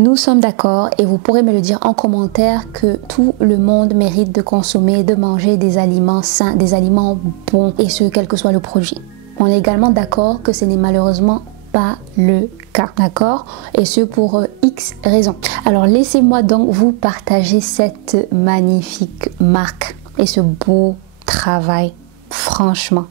Nous sommes d'accord et vous pourrez me le dire en commentaire que tout le monde mérite de consommer, de manger des aliments sains, des aliments bons et ce quel que soit le produit. On est également d'accord que ce n'est malheureusement pas le cas, d'accord? Et ce pour X raisons. Alors laissez-moi donc vous partager cette magnifique marque et ce beau travail, franchement.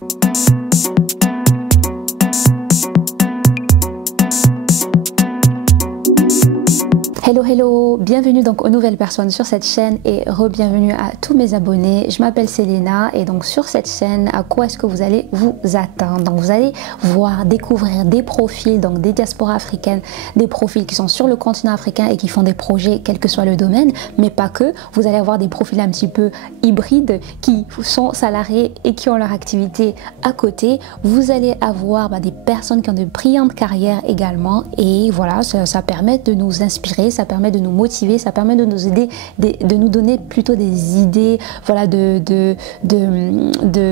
Hello hello, bienvenue donc aux nouvelles personnes sur cette chaîne et re-bienvenue à tous mes abonnés. Je m'appelle Selena et donc sur cette chaîne, à quoi est-ce que vous allez vous attendre? Donc vous allez voir, découvrir des profils, donc des diasporas africaines, des profils qui sont sur le continent africain et qui font des projets quel que soit le domaine, mais pas que. Vous allez avoir des profils un petit peu hybrides qui sont salariés et qui ont leur activité à côté. Vous allez avoir des personnes qui ont de brillantes carrières également et voilà, ça permet de nous inspirer, ça permet de nous motiver, ça permet de nous aider, de nous donner plutôt des idées, voilà,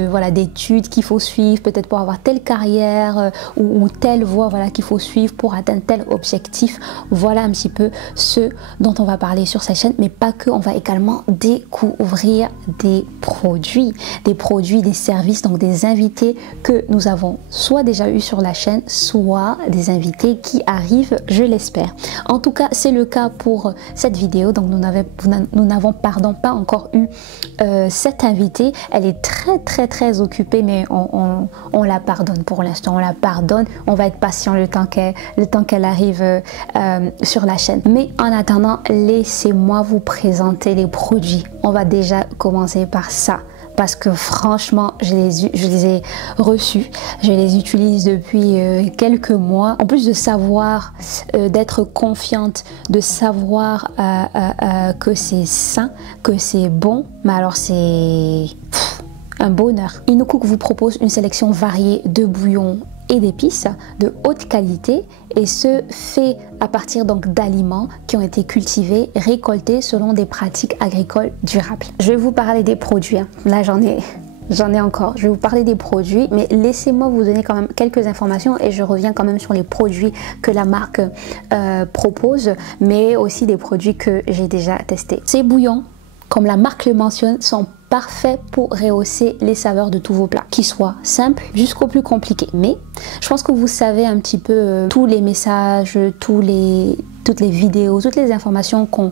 voilà, d'études qu'il faut suivre, peut-être pour avoir telle carrière ou telle voie, voilà, qu'il faut suivre pour atteindre tel objectif. Voilà un petit peu ce dont on va parler sur cette chaîne, mais pas que. On va également découvrir des produits, des services, donc des invités que nous avons soit déjà eu sur la chaîne, soit des invités qui arrivent, je l'espère. En tout cas, c'est le cas pour cette vidéo. Donc nous n'avons pas encore eu cette invitée. Elle est très occupée, mais on la pardonne pour l'instant, on la pardonne. On va être patient le temps qu'elle arrive sur la chaîne. Mais en attendant, laissez-moi vous présenter les produits. On va déjà commencer par ça, parce que franchement, je les ai reçus, je les utilise depuis quelques mois. En plus de savoir, d'être confiante, de savoir que c'est sain, que c'est bon, mais alors c'est un bonheur. InnoCook vous propose une sélection variée de bouillons et d'épices de haute qualité, et ce fait à partir donc d'aliments qui ont été cultivés, récoltés selon des pratiques agricoles durables. Je vais vous parler des produits, hein. Là j'en ai encore. Je vais vous parler des produits, mais laissez-moi vous donner quand même quelques informations et je reviens quand même sur les produits que la marque propose, mais aussi des produits que j'ai déjà testés. Ces bouillons, comme la marque le mentionne, sont parfaits pour rehausser les saveurs de tous vos plats, qu'ils soient simples jusqu'au plus compliqué. Mais je pense que vous savez un petit peu tous les messages, toutes les vidéos, toutes les informations qu'on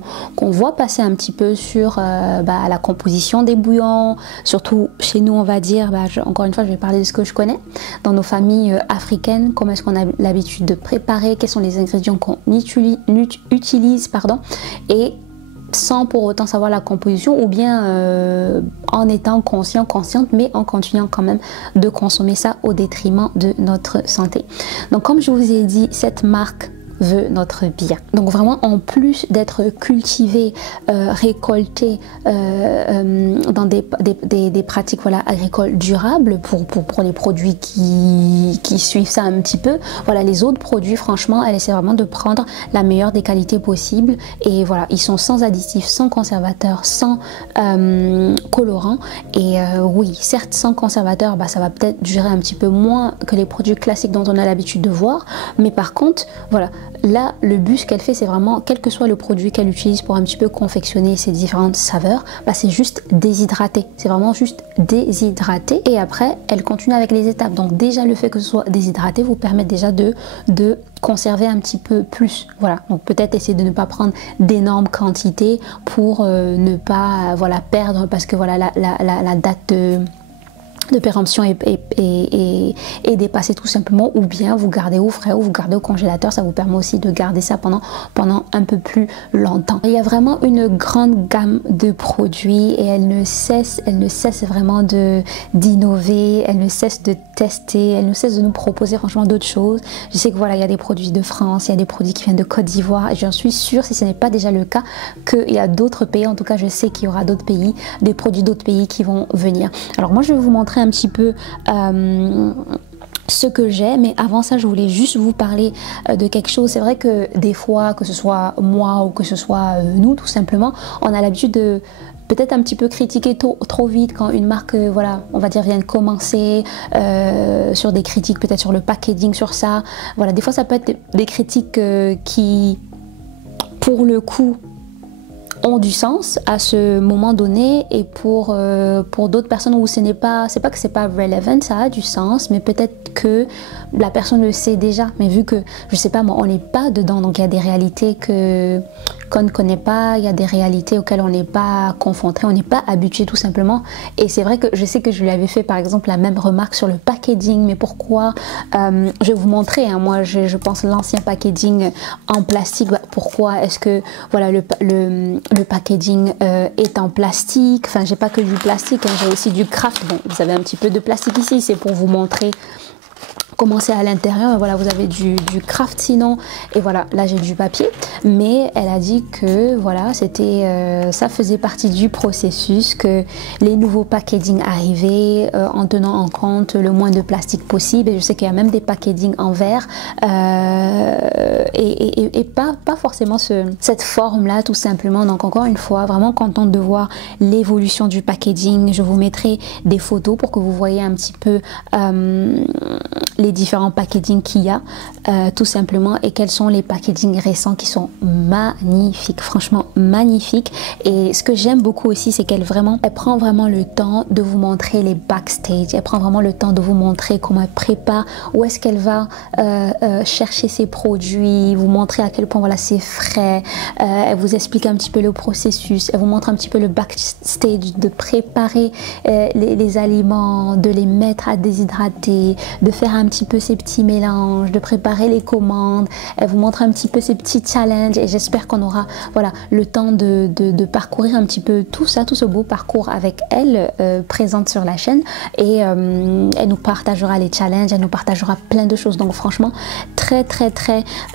voit passer un petit peu sur la composition des bouillons, surtout chez nous on va dire, encore une fois je vais parler de ce que je connais, dans nos familles africaines, comment est-ce qu'on a l'habitude de préparer, quels sont les ingrédients qu'on utilise, et sans pour autant savoir la composition, ou bien en étant consciente, mais en continuant quand même de consommer ça au détriment de notre santé. Donc comme je vous ai dit, cette marque veut notre bien. Donc vraiment, en plus d'être cultivé, récolté dans des pratiques agricoles durables pour les produits qui suivent ça un petit peu, voilà, les autres produits, franchement, elle essaie vraiment de prendre la meilleure des qualités possibles, et voilà, ils sont sans additifs, sans conservateurs, sans colorants, et oui, certes sans conservateurs, ça va peut-être durer un petit peu moins que les produits classiques dont on a l'habitude de voir, mais par contre, voilà, là, le but, ce qu'elle fait, c'est vraiment, quel que soit le produit qu'elle utilise pour un petit peu confectionner ces différentes saveurs, c'est juste déshydrater. C'est vraiment juste déshydrater. Et après, elle continue avec les étapes. Donc déjà, le fait que ce soit déshydraté vous permet déjà de conserver un petit peu plus. Voilà. Donc peut-être essayer de ne pas prendre d'énormes quantités pour ne pas perdre, parce que voilà, la date de péremption est dépassée tout simplement, ou bien vous gardez au frais ou vous gardez au congélateur. Ça vous permet aussi de garder ça pendant un peu plus longtemps. Il y a vraiment une grande gamme de produits et elle ne cesse vraiment d'innover, elle ne cesse de tester, elle ne cesse de nous proposer franchement d'autres choses. Je sais que voilà, il y a des produits de France, il y a des produits qui viennent de Côte d'Ivoire, et j'en suis sûre, si ce n'est pas déjà le cas, qu'il y a d'autres pays, en tout cas je sais qu'il y aura d'autres pays, des produits d'autres pays qui vont venir. Alors moi je vais vous montrer un petit peu ce que j'ai, mais avant ça je voulais juste vous parler de quelque chose. C'est vrai que des fois, que ce soit moi ou que ce soit nous tout simplement, on a l'habitude de peut-être un petit peu critiquer trop vite quand une marque, voilà, on va dire, vient de commencer, sur des critiques, peut-être sur le packaging, sur ça. Voilà, des fois ça peut être des critiques qui pour le coup, ont du sens à ce moment donné, et pour d'autres personnes où c'est pas que c'est pas relevant, ça a du sens, mais peut-être que la personne le sait déjà, mais vu que, je sais pas moi, on n'est pas dedans, donc il y a des réalités qu'on ne connaît pas, il y a des réalités auxquelles on n'est pas confronté, on n'est pas habitué tout simplement. Et c'est vrai que je sais que je lui avais fait par exemple la même remarque sur le packaging, mais pourquoi, je vais vous montrer, hein, moi je pense l'ancien packaging en plastique, bah, pourquoi est-ce que voilà le packaging est en plastique, enfin j'ai pas que du plastique, hein, j'ai aussi du craft. Bon, vous avez un petit peu de plastique ici, c'est pour vous montrer comment c'est à l'intérieur. Voilà, vous avez du craft sinon, et voilà, là j'ai du papier, mais elle a dit que voilà, c'était ça faisait partie du processus, que les nouveaux packaging arrivaient en tenant en compte le moins de plastique possible, et je sais qu'il y a même des packaging en verre, et pas forcément cette forme là tout simplement. Donc encore une fois, vraiment contente de voir l'évolution du packaging. Je vous mettrai des photos pour que vous voyez un petit peu les différents packaging qu'il y a, tout simplement, et quels sont les packaging récents qui sont magnifiques, franchement magnifiques. Et ce que j'aime beaucoup aussi, c'est qu'elle prend vraiment le temps de vous montrer les backstage, elle prend vraiment le temps de vous montrer comment elle prépare, où est-ce qu'elle va chercher ses produits, vous montrer à quel point voilà c'est frais, elle vous explique un petit peu le processus, elle vous montre un petit peu le backstage de préparer les aliments, de les mettre à déshydrater, de faire un petit peu ces petits mélanges, de préparer les commandes. Elle vous montre un petit peu ces petits challenges, et j'espère qu'on aura voilà le temps de parcourir un petit peu tout ça, tout ce beau parcours avec elle, présente sur la chaîne, et elle nous partagera les challenges, elle nous partagera plein de choses. Donc franchement très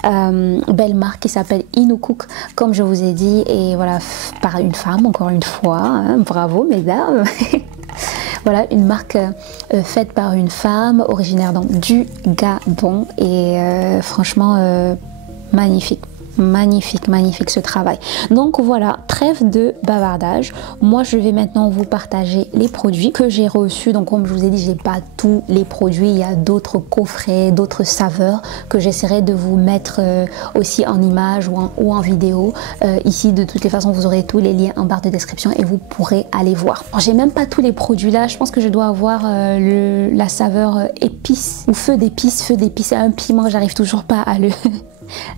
belle marque qui s'appelle Inocook, comme je vous ai dit, et voilà, par une femme encore une fois, hein, bravo mesdames. Voilà, une marque faite par une femme originaire donc du Gabon, et franchement magnifique. Magnifique ce travail. Donc voilà, trêve de bavardage. Moi je vais maintenant vous partager les produits que j'ai reçus. Donc comme je vous ai dit, j'ai pas tous les produits, il y a d'autres coffrets, d'autres saveurs que j'essaierai de vous mettre aussi en image ou en vidéo. Ici de toutes les façons vous aurez tous les liens en barre de description et vous pourrez aller voir. J'ai même pas tous les produits là, je pense que je dois avoir la saveur épice ou feu d'épices, un piment, j'arrive toujours pas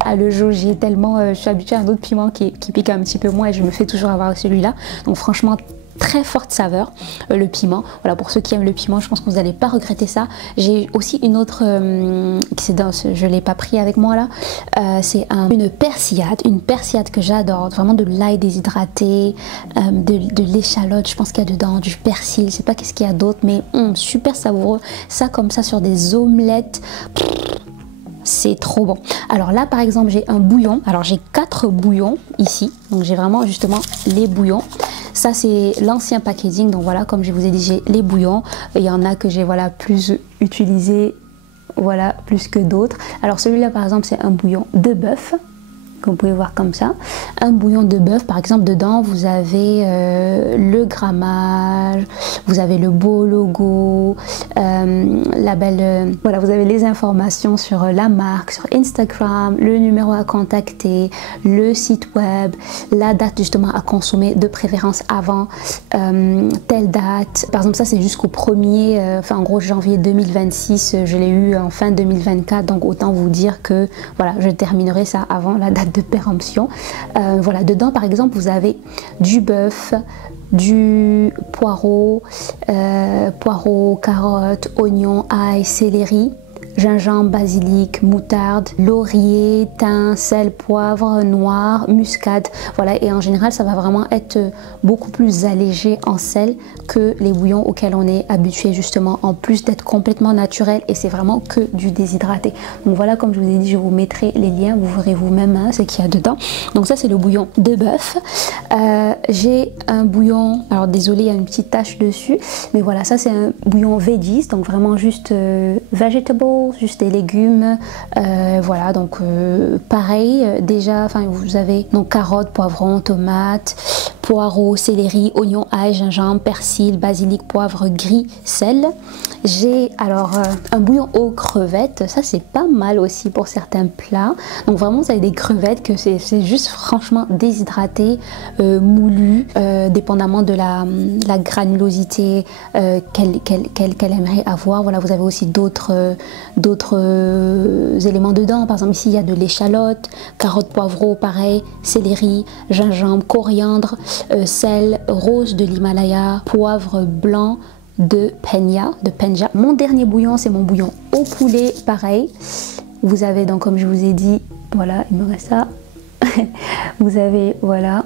à le jauger tellement je suis habituée à un autre piment qui pique un petit peu moins, et je me fais toujours avoir celui-là. Donc franchement très forte saveur, le piment. Voilà, pour ceux qui aiment le piment, je pense que vous n'allez pas regretter ça. J'ai aussi une autre je l'ai pas pris avec moi là, c'est une persillade que j'adore, vraiment de l'ail déshydraté, de l'échalote, je pense qu'il y a dedans du persil, je sais pas qu'est-ce qu'il y a d'autre, mais super savoureux. Ça comme ça sur des omelettes, c'est trop bon. Alors là par exemple j'ai un bouillon, alors j'ai 4 bouillons ici, donc j'ai vraiment justement les bouillons. Ça c'est l'ancien packaging, donc voilà, comme je vous ai dit, j'ai les bouillons, il y en a que j'ai voilà plus utilisé, voilà, plus que d'autres. Alors celui-là par exemple c'est un bouillon de bœuf, que vous pouvez voir comme ça, un bouillon de bœuf par exemple. Dedans vous avez le grammage, vous avez le beau logo, la belle voilà, vous avez les informations sur la marque, sur Instagram, le numéro à contacter, le site web, la date justement à consommer, de préférence avant telle date. Par exemple ça c'est jusqu'au 1er enfin en gros janvier 2026, je l'ai eu en fin 2024, donc autant vous dire que voilà, je terminerai ça avant la date de péremption. Voilà, dedans par exemple vous avez du bœuf, du poireau, carotte, oignon, ail, céleri, gingembre, basilic, moutarde, laurier, thym, sel, poivre noir, muscade. Voilà, et en général ça va vraiment être beaucoup plus allégé en sel que les bouillons auxquels on est habitué, justement, en plus d'être complètement naturel, et c'est vraiment que du déshydraté. Donc voilà, comme je vous ai dit, je vous mettrai les liens, vous verrez vous-même ce qu'il y a dedans. Donc ça c'est le bouillon de bœuf. J'ai un bouillon, alors désolé il y a une petite tache dessus, mais voilà, ça c'est un bouillon veggies, donc vraiment juste vegetable, juste des légumes, voilà, donc pareil, déjà, enfin vous avez donc carottes, poivrons, tomates, poireaux, céleri, oignons, ail, gingembre, persil, basilic, poivre gris, sel. J'ai alors un bouillon aux crevettes, ça c'est pas mal aussi pour certains plats. Donc vraiment vous avez des crevettes que c'est juste franchement déshydraté, moulu, dépendamment de la granulosité qu'elle aimerait avoir. Voilà, vous avez aussi d'autres éléments dedans. Par exemple ici il y a de l'échalote, carottes, poivrons, pareil, céleri, gingembre, coriandre, sel, rose de l'Himalaya, poivre blanc de Penja. Mon dernier bouillon, c'est mon bouillon au poulet, pareil. Vous avez donc, comme je vous ai dit, voilà, il me reste ça. Vous avez, voilà,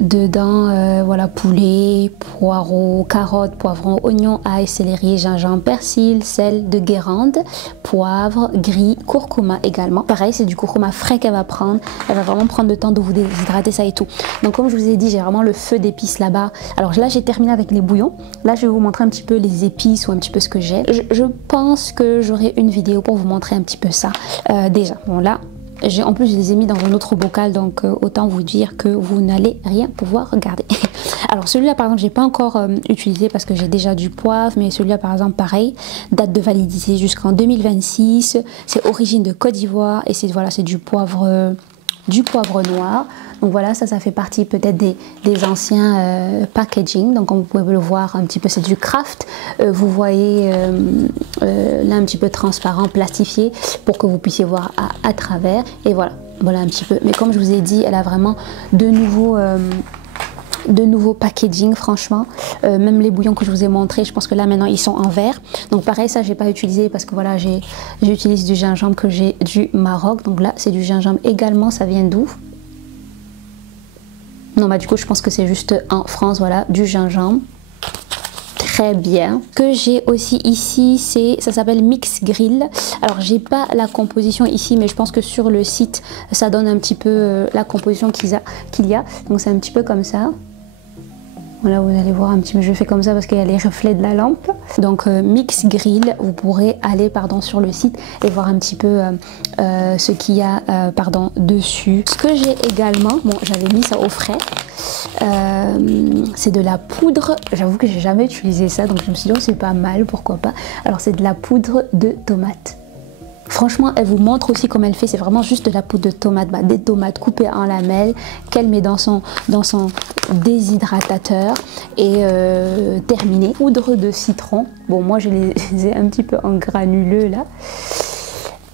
dedans, voilà, poulet, poireaux, carottes, poivrons, oignons, ail, céleri, gingembre, persil, sel de Guérande, poivre gris, curcuma également. Pareil, c'est du curcuma frais qu'elle va prendre. Elle va vraiment prendre le temps de vous déshydrater ça et tout. Donc comme je vous ai dit, j'ai vraiment le feu d'épices là-bas. Alors là, j'ai terminé avec les bouillons. Là, je vais vous montrer un petit peu les épices ou un petit peu ce que j'ai. Je pense que j'aurai une vidéo pour vous montrer un petit peu ça. Déjà, bon là, en plus je les ai mis dans un autre bocal, donc autant vous dire que vous n'allez rien pouvoir regarder. Alors celui-là par exemple j'ai pas encore utilisé parce que j'ai déjà du poivre, mais celui-là par exemple pareil, date de validité jusqu'en 2026, c'est origine de Côte d'Ivoire et c'est voilà, c'est du poivre noir. Donc voilà, ça fait partie peut-être des anciens packaging. Donc comme vous pouvez le voir un petit peu, c'est du craft. Vous voyez là un petit peu transparent, plastifié pour que vous puissiez voir à travers. Et voilà un petit peu. Mais comme je vous ai dit, elle a vraiment de nouveaux packaging, franchement. Même les bouillons que je vous ai montrés, je pense que là maintenant ils sont en verre. Donc pareil, ça j'ai pas utilisé parce que voilà, j'utilise du gingembre que j'ai du Maroc. Donc là c'est du gingembre également, ça vient d'où? Non, bah du coup je pense que c'est juste en France, voilà, du gingembre. Très bien. Ce que j'ai aussi ici, ça s'appelle Mix Grill. Alors j'ai pas la composition ici, mais je pense que sur le site ça donne un petit peu la composition qu'il y a. Donc c'est un petit peu comme ça. Voilà, vous allez voir un petit peu, je fais comme ça parce qu'il y a les reflets de la lampe. Donc Mix Grill, vous pourrez aller sur le site et voir un petit peu ce qu'il y a dessus. Ce que j'ai également, bon j'avais mis ça au frais, c'est de la poudre. J'avoue que j'ai jamais utilisé ça, donc je me suis dit oh, c'est pas mal, pourquoi pas. Alors c'est de la poudre de tomate. Franchement, elle vous montre aussi comment elle fait. C'est vraiment juste de la poudre de tomate, des tomates coupées en lamelles qu'elle met dans son déshydratateur et terminé. Poudre de citron. Bon, moi je les ai un petit peu en granuleux là.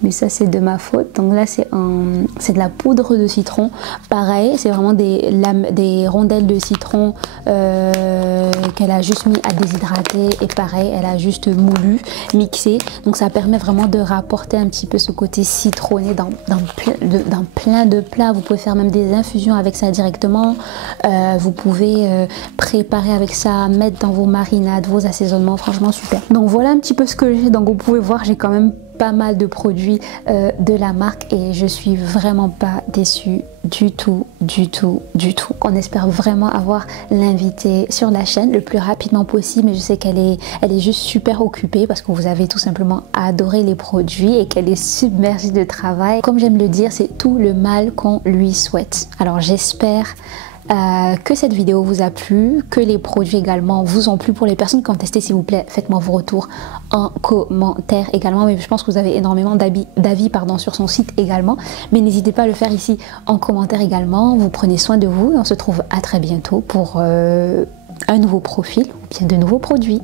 Mais ça c'est de ma faute. Donc là c'est de la poudre de citron. Pareil, c'est vraiment des rondelles de citron qu'elle a juste mis à déshydrater. Et pareil, elle a juste moulu, mixé. Donc ça permet vraiment de rapporter un petit peu ce côté citronné dans plein de plats. Vous pouvez faire même des infusions avec ça directement. Vous pouvez préparer avec ça, mettre dans vos marinades, vos assaisonnements. Franchement super. Donc voilà un petit peu ce que j'ai. Donc vous pouvez voir, j'ai quand même pas mal de produits de la marque et je suis vraiment pas déçue du tout. On espère vraiment avoir l'invité sur la chaîne le plus rapidement possible, mais je sais qu'elle est juste super occupée parce que vous avez tout simplement adoré les produits et qu'elle est submergée de travail. Comme j'aime le dire, c'est tout le mal qu'on lui souhaite. Alors j'espère que cette vidéo vous a plu, que les produits également vous ont plu. Pour les personnes qui ont testé, s'il vous plaît, faites-moi vos retours en commentaire également. Mais je pense que vous avez énormément d'avis sur son site également. Mais n'hésitez pas à le faire ici en commentaire également. Vous prenez soin de vous et on se retrouve à très bientôt pour un nouveau profil ou bien de nouveaux produits.